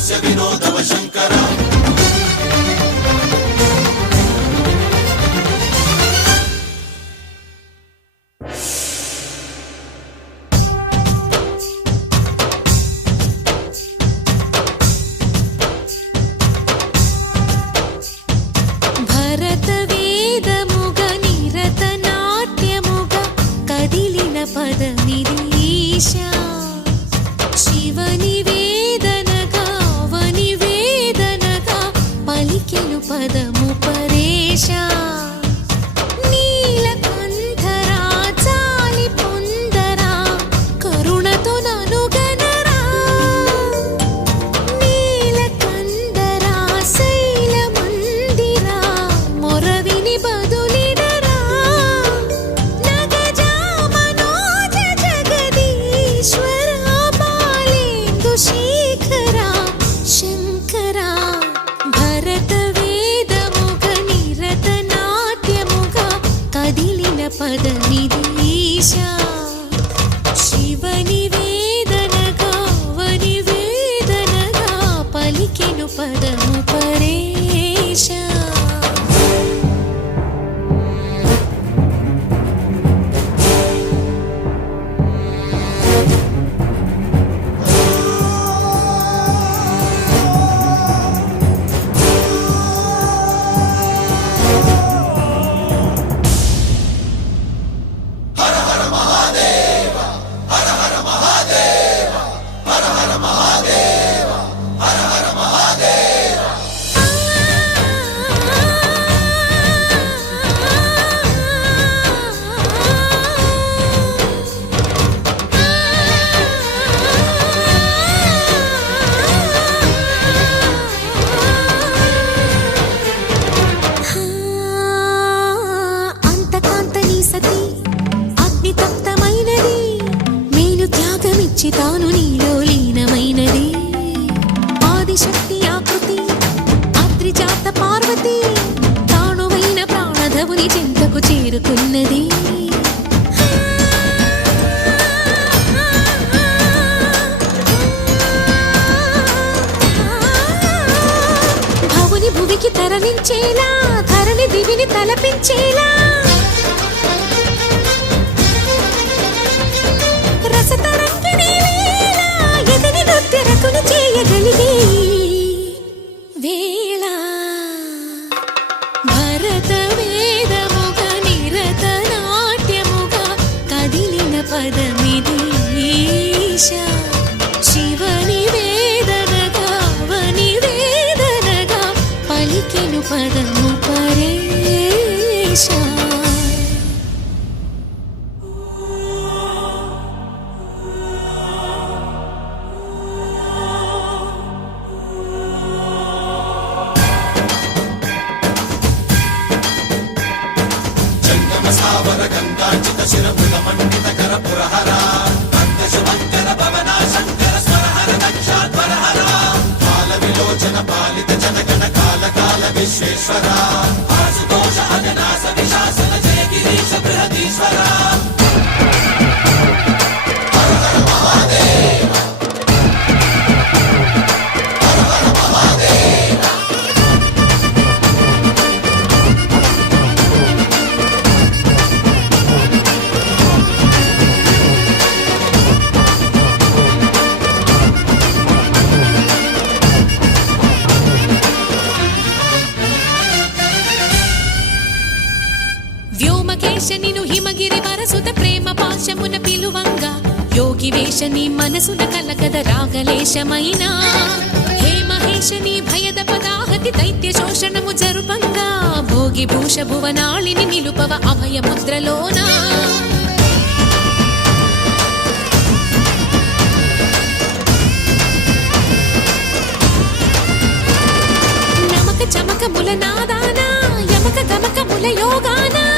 హాస్య వినోదవ శంకర పదము పరేశ నీలకంఠరా చాలి పొందరా కరుణతో నను గనరా నీలకంఠరా శైల మందిరా మొరవిని బదులిడరా నగజా మనోజ జగదీశ్వర బాలేందు శేఖరా శంకరా భరత పదనిధీశా శివని వేదనగా వని వేదనగా పలికెను పదము పరేశా తాను నీలో లీనమైనది ఆదిశక్తి ఆకృతి అత్రిజాత పార్వతి తానువైన ప్రాణధవుని చింతకు చేరుకున్నది భవుని భువికి తరలించేలా ధరణి దివిని తలపించేలా తెరకుని చేయగలిగే వేళ భరత వేదముగ నిరత నాట్యముగా కదిలిన పదమిదీశా శివని వేదనగా వని వేదనగా పలికెను పదము పరేశా సావర గంగాచిత శిరమృత మండిత కర పురహర అంతశుభంకర భవన శంకర స్వరహర దక్షాధ్వరహర కాల విలోచన పాలిత జనగణ కాల కాల విశ్వేశ్వర ఆశుతోష అజనాస విశాసన జయ గిరీశ బృహదీశ్వర హర హర మహాదేవ హర హర మహాదేవ వ్యోమకేశనిను హిమగిరి వరసుత ప్రేమ పాశమున పిలువంగా యోగి వేషని మనసున కలగద రాగలేశమైన హే మహేశని భయద పదాహతి దైత్య శోషణము జరుపంగా భోగి భూష భువనాళిని నిలుపవ అభయ ముద్రలోన నమక చమక ముల నాదానా యమక గమక ముల యోగానా